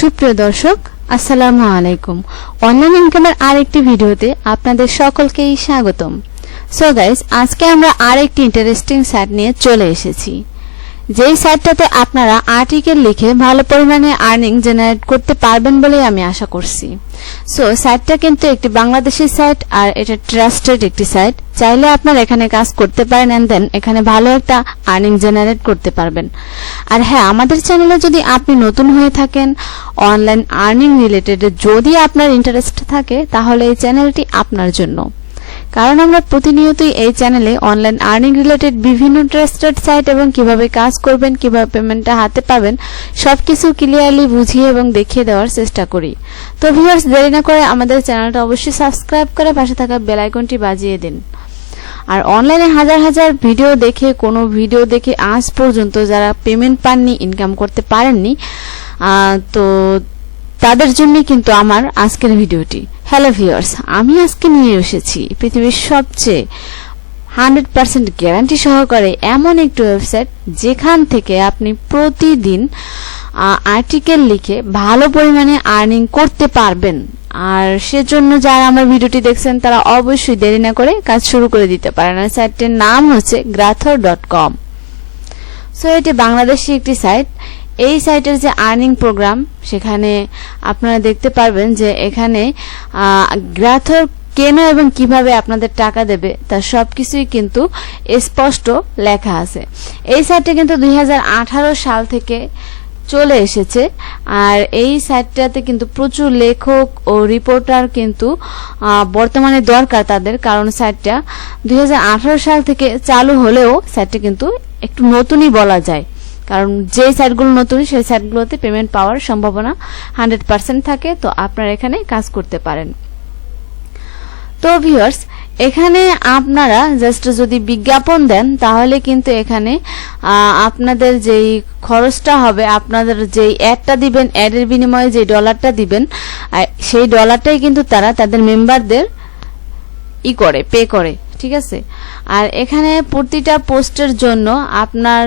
সুপ্রিয় দর্শক, আসসালামু আলাইকুম। অনলাইন ইনকামের আরেকটি ভিডিওতে আপনাদের সকলকেই স্বাগতম। সো গাইস, আজকে আমরা আরেকটি ইন্টারেস্টিং সাইট নিয়ে চলে এসেছি, যেই সাইটটাতে আপনারা আর্টিকেল লিখে ভালো পরিমাণে আর্নিং জেনারেট করতে পারবেন বলে আমি আশা করছি। সো সাইটটা কিন্তু একটি বাংলাদেশি সাইট, আর এটা ট্রাস্টেড একটি সাইট। চাইলে আপনারা এখানে কাজ করতে পারেন এন্ড দেন এখানে ভালো একটা আর্নিং জেনারেট করতে পারবেন। আর হ্যাঁ, আমাদের চ্যানেলে যদি আপনি নতুন হয়ে থাকেন, অনলাইন আর্নিং রিলেটেড যদি আপনার ইন্টারেস্ট থাকে, তাহলে এই চ্যানেলটি আপনার জন্য। কারণ আমরা প্রতিনিয়তই এই চ্যানেলে অনলাইন আর্নিং রিলেটেড বিভিন্ন ট্রাস্টেড সাইট এবং কিভাবে কাজ করবেন, কিভাবে পেমেন্টটা হাতে পাবেন, সবকিছু ক্লিয়ারলি বুঝিয়ে এবং দেখিয়ে দেওয়ার চেষ্টা করি। তো ভিউয়ার্স, দেরি না করে আমাদের চ্যানেলটা অবশ্যই সাবস্ক্রাইব করে পাশে থাকা বেল আইকনটি বাজিয়ে দিন। আর অনলাইনে হাজার হাজার ভিডিও দেখে কোনো ভিডিও দেখে আজ পর্যন্ত যারা পেমেন্ট পাননি, ইনকাম করতে পারেননি, তো তাদের জন্যই কিন্তু আমার আজকের ভিডিওটি। হ্যালো ভিউয়ার্স, আমি আজকে নিয়ে এসেছি পৃথিবীর সবচেয়ে 100% গ্যারান্টি সহকারে এমন একটি ওয়েবসাইট, যেখান থেকে আপনি প্রতিদিন আর্টিকেল লিখে ভালো পরিমাণে আর্নিং করতে পারবেন। আর সেজন্য যারা আমার ভিডিওটি দেখছেন তারা অবশ্যই দেরি না করে কাজ শুরু করে দিতে পারেন। আর সাইটটির নাম হচ্ছে grathor.com। সো এটি বাংলাদেশি একটি সাইট। এই সাইটের যে আর্নিং প্রোগ্রাম, সেখানে আপনারা দেখতে পারবেন যে এখানে গ্রাথর কেন এবং কিভাবে আপনাদের টাকা দেবে তার সবকিছুই কিন্তু স্পষ্ট লেখা আছে। এই সাইটটা কিন্তু 2018 সাল থেকে চলে এসেছে। আর এই সাইটটাতে কিন্তু প্রচুর লেখক ও রিপোর্টার কিন্তু বর্তমানে দরকার তাদের, কারণ সাইটটা 2018 সাল থেকে চালু হলেও সাইটটা কিন্তু একটু নতুনই বলা যায়। কারণ যে সাইটগুলো নতুন, সেই সাইটগুলোতে পেমেন্ট পাওয়ার সম্ভাবনা 100% থাকে। তো আপনারা এখানে কাজ করতে পারেন। তো ভিউয়ার্স, এখানে আপনারা জাস্ট যদি বিজ্ঞাপন দেন, তাহলে কিন্তু এখানে আপনাদের যেই খরচটা হবে, আপনাদের যেই অ্যাডটা দিবেন, অ্যাডের বিনিময়ে যে ডলারটা দিবেন, সেই ডলারটাই কিন্তু তারা তাদের মেম্বারদের পে করে। ঠিক আছে। আর এখানে প্রতিটা পোস্টের জন্য আপনার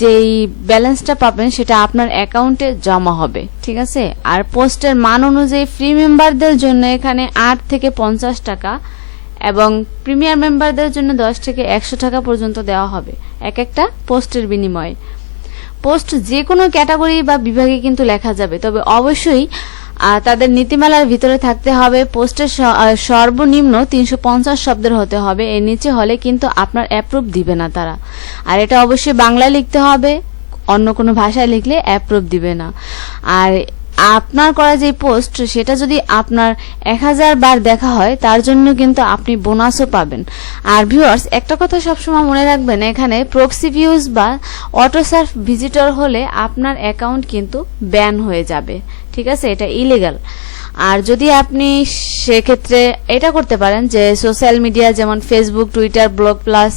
যেই ব্যালেন্সটা পাবেন সেটা আপনার অ্যাকাউন্টে জমা হবে। ঠিক আছে। আর পোস্টের মান অনুযায়ী ফ্রি মেম্বারদের জন্য এখানে 8 থেকে 50 টাকা এবং প্রিমিয়ার মেম্বারদের জন্য 10 থেকে 100 টাকা পর্যন্ত দেওয়া হবে এক একটা পোস্টের বিনিময়ে। পোস্ট যে কোনো ক্যাটাগরি বা বিভাগে কিন্তু লেখা যাবে, তবে অবশ্যই তাদের নীতিমালার ভিতরে থাকতে হবে। পোস্টের সর্বনিম্ন 350 শব্দের হতে হবে, এর নিচে হলে কিন্তু আপনার অ্যাপ্রুভ দিবে না তারা। আর এটা অবশ্যই বাংলায় লিখতে হবে, অন্য কোনো ভাষায় লিখলে অ্যাপ্রুভ দিবে না। আর আপনার করা যে পোস্ট, সেটা যদি আপনার 1000 বার দেখা হয়, তার জন্য কিন্তু আপনি বোনাসও পাবেন। আর ভিউয়ার্স, একটা কথা সবসময় মনে রাখবেন, এখানে প্রক্সি ভিউজ বা অটোসার্ফ ভিজিটর হলে আপনার অ্যাকাউন্ট কিন্তু ব্যান হয়ে যাবে। ঠিক আছে, এটা ইলিগাল। আর যদি আপনি সেক্ষেত্রে এটা করতে পারেন যে সোশ্যাল মিডিয়া যেমন ফেসবুক, টুইটার, ব্লগ প্লাস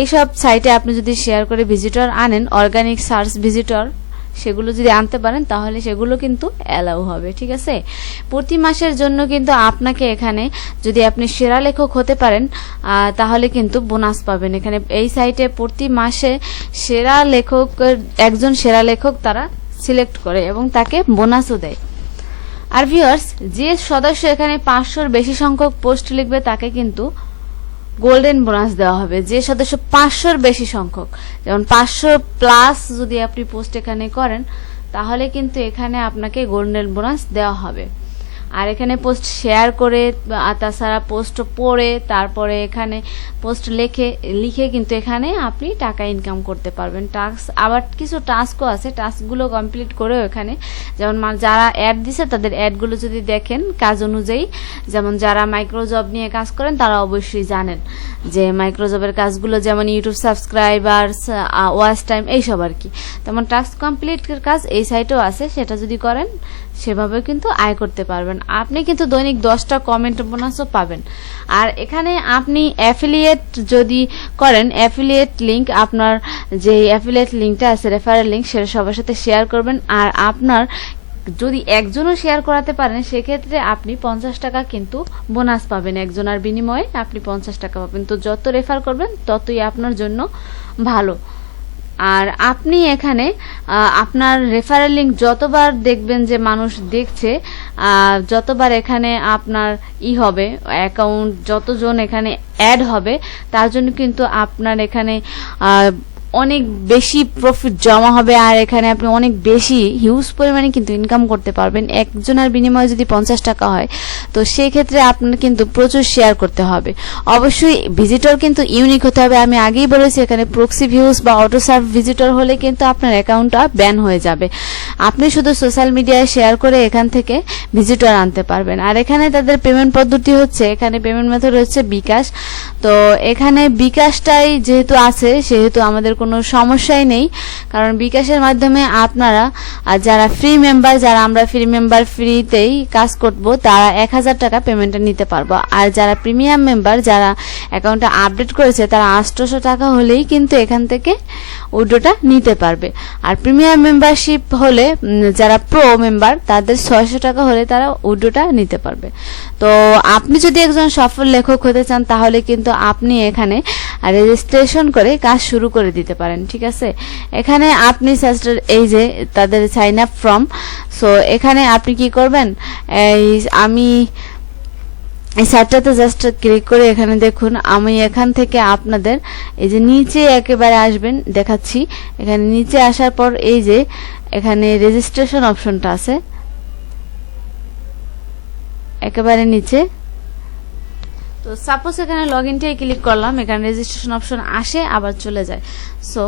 এইসব সাইটে আপনি যদি শেয়ার করে ভিজিটর আনেন, অর্গানিক সার্চ ভিজিটর, সেগুলো যদি আনতে পারেন, তাহলে সেগুলো কিন্তু অ্যালাউ হবে। ঠিক আছে। প্রতি মাসের জন্য কিন্তু আপনাকে এখানে যদি আপনি সেরা লেখক হতে পারেন, তাহলে কিন্তু বোনাস পাবেন। এখানে এই সাইটে প্রতি মাসে সেরা লেখক, একজন সেরা লেখক তারা সিলেক্ট করে এবং তাকে বোনাসও দেয়। আর ভিউয়ার্স, যে সদস্য এখানে 500-র বেশি সংখ্যক পোস্ট লিখবে, তাকে কিন্তু গোল্ডেন বোনাস দেওয়া হবে। যে সদস্য 500-র বেশি সংখ্যক, যেমন 500 প্লাস যদি আপনি পোস্ট এখানে করেন, তাহলে কিন্তু এখানে আপনাকে গোল্ডেন বোনাস দেওয়া হবে। আর এখানে পোস্ট শেয়ার করে, তাছাড়া পোস্ট পড়ে, তারপরে এখানে পোস্ট লিখে কিন্তু এখানে আপনি টাকা ইনকাম করতে পারবেন। আবার কিছু টাস্কও আছে, টাস্কগুলো কমপ্লিট করেও এখানে, যেমন যারা অ্যাড দিছে তাদের অ্যাডগুলো যদি দেখেন কাজ অনুযায়ী, যেমন যারা মাইক্রোজব নিয়ে কাজ করেন তারা অবশ্যই জানেন যে মাইক্রোজবের কাজগুলো যেমন ইউটিউব সাবস্ক্রাইবার্স, ওয়াচ টাইম, এইসব আর কি। তেমন টাস্ক কমপ্লিটের কাজ এই সাইটেও আছে, সেটা যদি করেন সেভাবে কিন্তু আয় করতে পারবেন। আপনি কিন্তু দৈনিক 10টা কমেন্ট বোনাসও পাবেন। আর এখানে আপনি অ্যাফিলিয়েট যদি করেন, অ্যাফিলিয়েট লিংক, আপনার যে অ্যাফিলিয়েট লিংকটা আছে, রেফারেল লিংক, সেটা সবার সাথে শেয়ার করবেন। আর আপনার যদি একজনও শেয়ার করাতে পারেন, সেক্ষেত্রে আপনি 50 টাকা কিন্তু বোনাস পাবেন। একজনের বিনিময়ে আপনি 50 টাকা পাবেন। তো যত রেফার করবেন ততই আপনার জন্য ভালো। আর আপনি এখানে আপনার রেফারেল লিংক যতবার দেখবেন যে মানুষ দেখছে, যতবার এখানে আপনার হবে অ্যাকাউন্ট, যতজন এখানে অ্যাড হবে, তার জন্য কিন্তু আপনার এখানে অনেক বেশি প্রফিট জমা হবে। আর এখানে আপনি অনেক বেশি হিউজ পরিমাণে কিন্তু ইনকাম করতে পারবেন। একজনের বিনিময়ে যদি 50 টাকা হয়, তো সেই ক্ষেত্রে আপনার কিন্তু প্রচুর শেয়ার করতে হবে। অবশ্যই ভিজিটর কিন্তু ইউনিক হতে হবে। আমি আগেই বলেছি এখানে প্রক্সি ভিউজ বা অটো সার্ভ ভিজিটর হলে কিন্তু আপনার অ্যাকাউন্টটা ব্যান হয়ে যাবে। আপনি শুধু সোশ্যাল মিডিয়ায় শেয়ার করে এখান থেকে ভিজিটর আনতে পারবেন। আর এখানে তাদের পেমেন্ট পদ্ধতি হচ্ছে, এখানে পেমেন্ট মেথড হচ্ছে বিকাশ। তো এখানে বিকাশটাই যেহেতু আছে, সেহেতু আমাদের কোনো সমস্যাই নেই, কারণ বিকাশের মাধ্যমে আপনারা যারা ফ্রি মেম্বার, যারা আমরা ফ্রি মেম্বার ফ্রিতেই কাজ করব, তারা 1000 টাকা পেমেন্টটা নিতে পারবো। আর যারা প্রিমিয়াম মেম্বার, যারা অ্যাকাউন্টটা আপডেট করেছে, তারা 800 টাকা হলেই কিন্তু এখান থেকে উইড্রোটা নিতে পারবে। আর প্রিমিয়াম মেম্বারশিপ হলে যারা প্রো মেম্বার, তাদের 600 টাকা হলে তারা উইড্রোটা নিতে পারবে। তো আপনি যদি একজন সফল লেখক হতে চান, তাহলে কিন্তু আপনি এখানে রেজিস্ট্রেশন করে কাজ শুরু করে দিতে পারেন। ঠিক আছে, এখানে আপনি এই যে তাদের সাইন আপ ফর্ম, সো এখানে আপনি কি করবেন, আমি এই সাইটটাতে জাস্ট ক্লিক করে এখানে দেখুন, আমি এখান থেকে আপনাদের এই যে নিচে একেবারে আসবেন, দেখাচ্ছি। এখানে নিচে আসার পর এই যে এখানে রেজিস্ট্রেশন অপশনটা আছে একেবারে নিচে। তো সাপোজ এখানে লগ ইনটাই ক্লিক করলাম, এখানে রেজিস্ট্রেশন অপশন আসে আবার চলে যায়। সো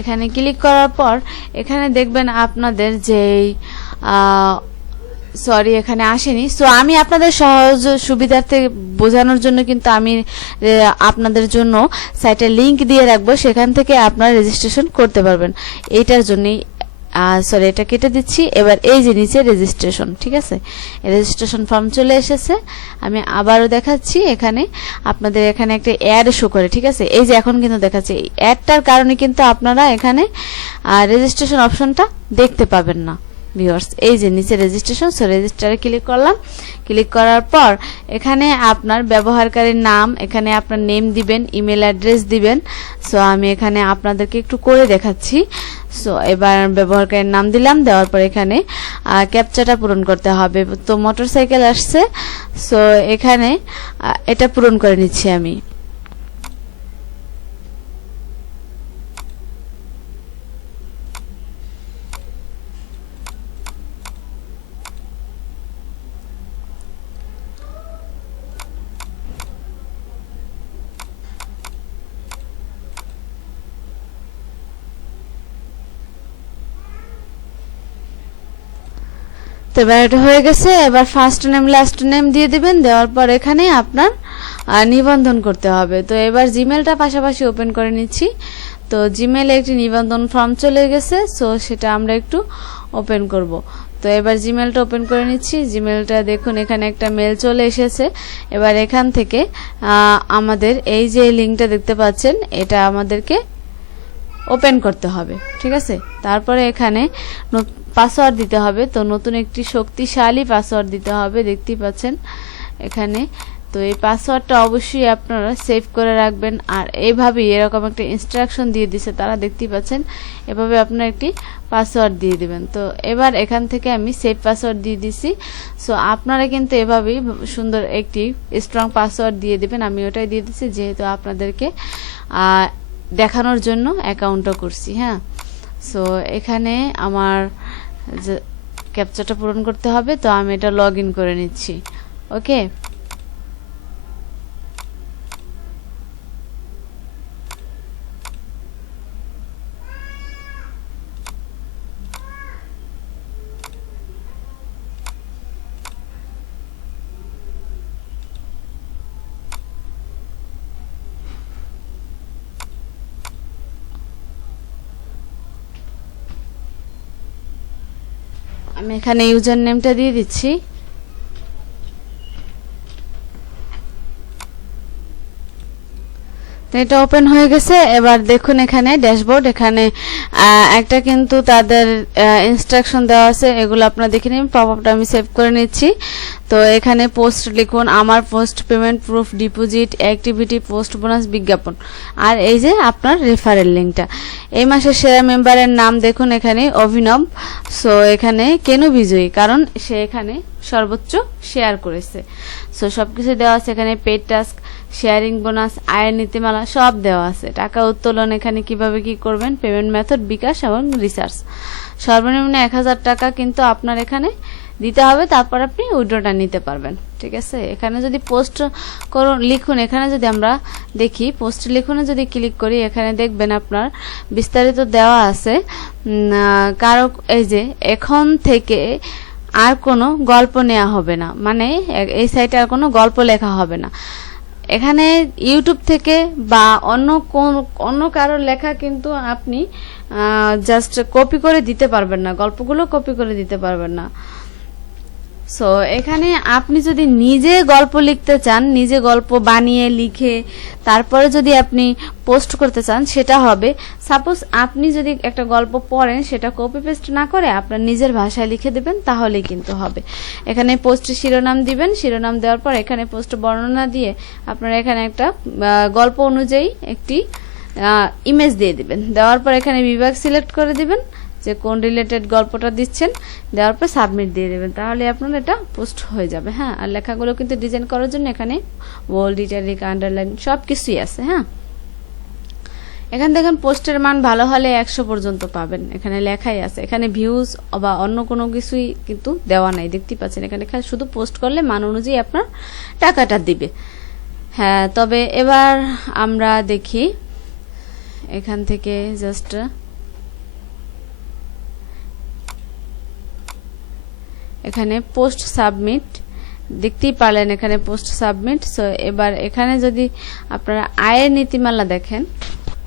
এখানে ক্লিক করার পর এখানে দেখবেন আপনাদের যেই সরি এখানে আসেনি। সো আমি আপনাদের সহজ সুবিধার্থে বোঝানোর জন্য কিন্তু আমি আপনাদের জন্য সাইটের লিংক দিয়ে রাখবো, সেখান থেকে আপনারা রেজিস্ট্রেশন করতে পারবেন। এইটার জন্যই সরি এটা কেটে দিচ্ছি। এবার এই যে নিচে রেজিস্ট্রেশন, ঠিক আছে, রেজিস্ট্রেশন ফর্ম চলে এসেছে। আমি আবারও দেখাচ্ছি, এখানে আপনাদের এখানে একটা অ্যাড শো করে, ঠিক আছে, এই যে এখন কিন্তু দেখাচ্ছে। এই অ্যাডটার কারণে কিন্তু আপনারা এখানে রেজিস্ট্রেশন অপশনটা দেখতে পাবেন না ভিউয়ার্স। এই যে নিচে রেজিস্ট্রেশন, সো রেজিস্টারে ক্লিক করলাম। ক্লিক করার পর এখানে আপনার ব্যবহারকারীর নাম, এখানে আপনার নেম দিবেন, ইমেল অ্যাড্রেস দিবেন। সো আমি এখানে আপনাদেরকে একটু করে দেখাচ্ছি। সো এবার ব্যবহারকারীর নাম দিলাম, দেওয়ার পর এখানে ক্যাপচাটা পূরণ করতে হবে। তো মোটরসাইকেল আসছে, সো এখানে এটা পূরণ করে নিচ্ছি আমি। তো এবার এটা হয়ে গেছে। এবার ফার্স্ট নেম লাস্ট নেম দিয়ে দিবেন, দেওয়ার পর এখানে আপনার নিবন্ধন করতে হবে। তো এবার জিমেলটা পাশাপাশি ওপেন করে নিচ্ছি। তো জিমেলে একটি নিবন্ধন ফর্ম চলে গেছে, সো সেটা আমরা একটু ওপেন করব। তো এবার জিমেলটা ওপেন করে নিচ্ছি। জিমেলটা দেখুন এখানে একটা মেল চলে এসেছে। এবার এখান থেকে আমাদের এই যে লিঙ্কটা দেখতে পাচ্ছেন, এটা আমাদেরকে ওপেন করতে হবে, ঠিক আছে। তারপরে এখানে পাসওয়ার্ড দিতে হবে। তো নতুন একটি শক্তিশালী পাসওয়ার্ড দিতে হবে, দেখতেই পাচ্ছেন এখানে। তো এই পাসওয়ার্ডটা অবশ্যই আপনারা সেভ করে রাখবেন। আর এইভাবেই এরকম একটা ইনস্ট্রাকশন দিয়ে দিছে তারা, দেখতেই পাচ্ছেন। এভাবে আপনারা একটি পাসওয়ার্ড দিয়ে দিবেন। তো এবার এখান থেকে আমি সেভ পাসওয়ার্ড দিয়ে দিছি। সো আপনারা কিন্তু এভাবেই সুন্দর একটি স্ট্রং পাসওয়ার্ড দিয়ে দিবেন। আমি ওটাই দিয়ে দিছি, যেহেতু আপনাদেরকে দেখানোর জন্য অ্যাকাউন্টটা করছি। হ্যাঁ, সো এখানে আমার ক্যাপচাটা পূরণ করতে হবে। তো আমি এটা লগ ইন করে নিচ্ছি। ওকে, আমি এখানে ইউজার নেমটা দিয়ে দিচ্ছি। এটা ওপেন হয়ে গেছে। এবার দেখুন এখানে ড্যাশবোর্ড, এখানে একটা কিন্তু তাদের ইনস্ট্রাকশন দেওয়া আছে, এগুলো আপনারা দেখে নিন। পপআপটা আমি সেভ করে নিচ্ছি। তো তো এখানে পোস্ট লিখুন, আমার post, payment proof, deposit, activity, post bonus, বিজ্ঞাপন, আর এই যে আপনার রেফারেল লিঙ্কটা। এই মাসের সেরা মেম্বারের নাম দেখুন এখানে অভিনব। সো এখানে কেন বিজয়ী, কারণ সে এখানে সর্বোচ্চ শেয়ার করেছে। সো সবকিছু দেওয়া আছে এখানে, পেড টাস্ক, শেয়ারিং বোনাস, আয়ের নীতিমালা সব দেওয়া আছে। টাকা উত্তোলন এখানে কিভাবে কি করবেন, পেমেন্ট মেথড, বিকাশ এবং রিচার্জ। সর্বনিম্ন 1000 টাকা কিন্তু আপনার এখানে দিতে হবে, তারপর আপনি উইথড্রটা নিতে পারবেন। ঠিক আছে, এখানে যদি পোস্ট করুন লিখুন, এখানে যদি আমরা দেখি পোস্ট লিখুনে যদি ক্লিক করি, এখানে দেখবেন আপনার বিস্তারিত দেওয়া আছে। কারো এই যে এখন থেকে আর কোনো গল্প নেওয়া হবে না, মানে এই সাইটে আর কোনো গল্প লেখা হবে না। এখানে ইউটিউব থেকে বা অন্য কারোর লেখা কিন্তু আপনি জাস্ট কপি করে দিতে পারবেন না, গল্পগুলো কপি করে দিতে পারবেন না। সো এখানে আপনি যদি নিজে গল্প লিখতে চান, নিজে গল্প বানিয়ে লিখে তারপরে যদি আপনি পোস্ট করতে চান, সেটা হবে। সাপোজ আপনি যদি একটা গল্প পড়েন, সেটা কপি পেস্ট না করে আপনার নিজের ভাষায় লিখে দেবেন, তাহলেই কিন্তু হবে। এখানে পোস্টের শিরোনাম দিবেন, শিরোনাম দেওয়ার পর এখানে পোস্ট বর্ণনা দিয়ে আপনারা এখানে একটা গল্প অনুযায়ী একটি ইমেজ দিয়ে দিবেন। দেওয়ার পর এখানে বিভাগ সিলেক্ট করে দিবেন যে কোন রিলেটেড গল্পটা দিচ্ছেন, দেওয়ার পর সাবমিট দিয়ে দেবেন, তাহলে আপনার এটা পোস্ট হয়ে যাবে। হ্যাঁ, আর লেখাগুলো কিন্তু ডিজাইন করার জন্য এখানে বোল্ড, ইটালিক, আন্ডারলাইন সব কিছুই আছে। হ্যাঁ, এখানে দেখেন পোস্টের মান ভালো হলে 100 পর্যন্ত পাবেন, এখানে লেখাই আছে। এখানে ভিউজ বা অন্য কোনো কিছুই কিন্তু দেওয়া নাই, দেখতে পাচ্ছেন। এখানে শুধু পোস্ট করলে মান অনুযায়ী আপনার টাকাটা দিবে। হ্যাঁ, তবে এবার আমরা দেখি এখান থেকে জাস্ট এখানে পোস্ট সাবমিট দেখতেই পারলেন, এখানে পোস্ট সাবমিট। সো এবার এখানে যদি আপনারা আয়ের নীতিমালা দেখেন,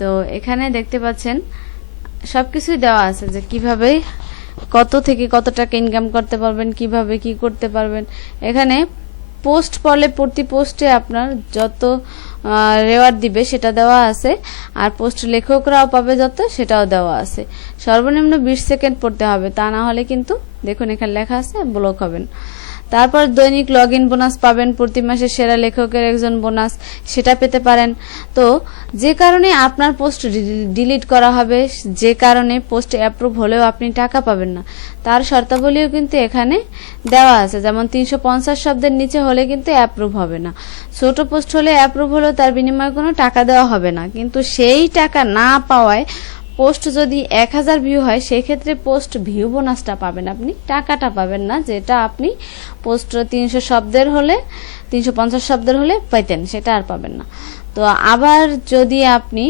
তো এখানে দেখতে পাচ্ছেন সবকিছুই দেওয়া আছে যে কিভাবে কত থেকে কত টাকা ইনকাম করতে পারবেন, কিভাবে কি করতে পারবেন। এখানে পোস্ট পড়লে প্রতি পোস্টে আপনার যত রেওয়ার্ড দিবে সেটা দেওয়া আছে, আর পোস্ট লেখকরাও পাবে যত, সেটাও দেওয়া আছে। সর্বনিম্ন 20 সেকেন্ড পড়তে হবে, তা না হলে কিন্তু দেখুন এখানে লেখা আছে ব্লক হবেন। তারপর দৈনিক লগ ইন বোনাস পাবেন, প্রতি মাসে সেরা লেখকের একজন বোনাস, সেটা পেতে পারেন। তো যে কারণে আপনার পোস্ট ডিলিট করা হবে, যে কারণে পোস্ট অ্যাপ্রুভ হলেও আপনি টাকা পাবেন না, তার শর্তাবলীও কিন্তু এখানে দেওয়া আছে। যেমন 350 শব্দের নিচে হলে কিন্তু অ্যাপ্রুভ হবে না, ছোট পোস্ট হলে অ্যাপ্রুভ হলেও তার বিনিময়ে কোনো টাকা দেওয়া হবে না। কিন্তু সেই টাকা না পাওয়ায় পোস্ট যদি 1000 ভিউ হয়, সেই ক্ষেত্রে পোস্ট ভিউ বোনাসটা পাবেন, আপনি টাকাটা পাবেন না, যেটা আপনি পোস্ট 300 শব্দের হলে 350 শব্দের হলে পাইতেন, সেটা আর পাবেন না। তো আবার যদি আপনি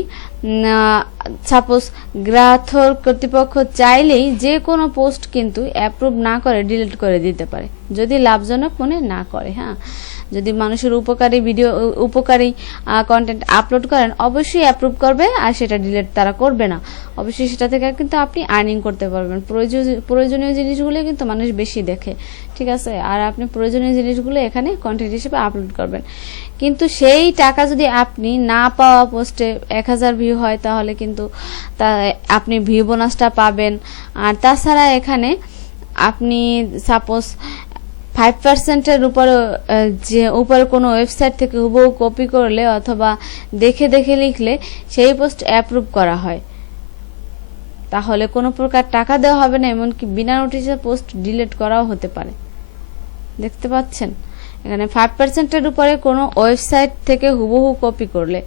সাপোজ গ্রাহক কর্তৃপক্ষ চাইলেই যে কোনো পোস্ট কিন্তু অ্যাপ্রুভ না করে ডিলিট করে দিতে পারে, যদি লাভজনক মনে না করে। হ্যাঁ, যদি মানুষের উপকারী কন্টেন্ট আপলোড করেন, অবশ্যই অ্যাপ্রুভ করবে, আর সেটা ডিলিট তারা করবে না। অবশ্যই সেটা থেকে কিন্তু আপনি আর্নিং করতে পারবেন। প্রয়োজনীয় জিনিসগুলো কিন্তু মানুষ বেশি দেখে, ঠিক আছে, আর আপনি প্রয়োজনীয় জিনিসগুলো এখানে কন্টেন্ট হিসেবে আপলোড করবেন। কিন্তু সেই টাকা যদি আপনি না পাওয়া পোস্টে 1000 ভিউ হয়, তাহলে কিন্তু আপনি ভিউ বোনাসটা পাবেন। আর তাছাড়া এখানে আপনি সাপোজ 5%-এর উপরে কোনো ওয়েবসাইট থেকে হুবহু কপি করলে অথবা দেখে দেখে লিখলে সেই পোস্ট অ্যাপ্রুভ করা হয়, তাহলে কোনো প্রকার টাকা দেওয়া হবে না, এমনকি বিনা নোটিশে পোস্ট ডিলিট করাও হতে পারে। দেখতে পাচ্ছেন এখানে 5%-এর উপরে কোনো ওয়েবসাইট থেকে হুবহু কপি করলে।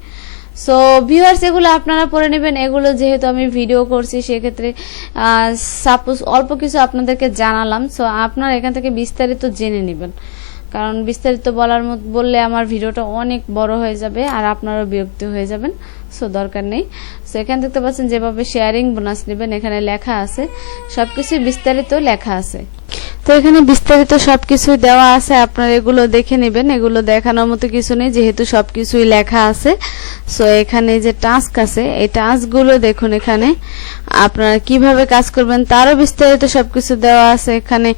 সো ভিউয়ার্স, এগুলো আপনারা পড়ে নেবেন। এগুলো যেহেতু আমি ভিডিও করছি, সেক্ষেত্রে সাপোজ অল্প কিছু আপনাদেরকে জানালাম। সো আপনারা এখান থেকে বিস্তারিত জেনে নেবেন, কারণ বিস্তারিত বললে আমার ভিডিওটা অনেক বড় হয়ে যাবে আর আপনারাও বিরক্ত হয়ে যাবেন। সো দরকার নেই। সো এখানে দেখতে পাচ্ছেন যেভাবে শেয়ারিং বোনাস নেবেন, এখানে লেখা আছে, সবকিছু বিস্তারিত লেখা আছে। তো এখানে বিস্তারিত সবকিছুই দেওয়া আছে, আপনারা এগুলো দেখে নেবেন। এগুলো দেখানোর মতো কিছু নেই, যেহেতু সবকিছুই লেখা আছে। সো এখানে যে টাস্ক আছে, এই টাস্কগুলো দেখুন, এখানে আপনারা কিভাবে কাজ করবেন তারও বিস্তারিত সবকিছু দেওয়া আছে। এখানে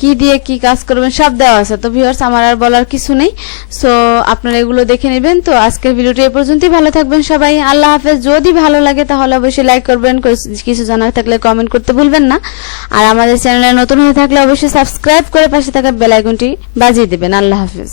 কি দিয়ে কি কাজ করবেন সব দেওয়া আছে। তো ভিউয়ার্স আমার আর বলার কিছু নেই, সো আপনারা এগুলো দেখে নেবেন। তো আজকের ভিডিওটি এই পর্যন্তই, ভালো থাকবেন সবাই, আল্লাহ হাফেজ। যদি ভালো লাগে তাহলে অবশ্যই লাইক করবেন, কিছু জানার থাকলে কমেন্ট করতে ভুলবেন না, আর আমাদের চ্যানেলে নতুন হয়ে থাকলে অবশ্যই সাবস্ক্রাইব করে পাশে থাকা বেল আইকনটি বাজিয়ে দেবেন। আল্লাহ হাফেজ।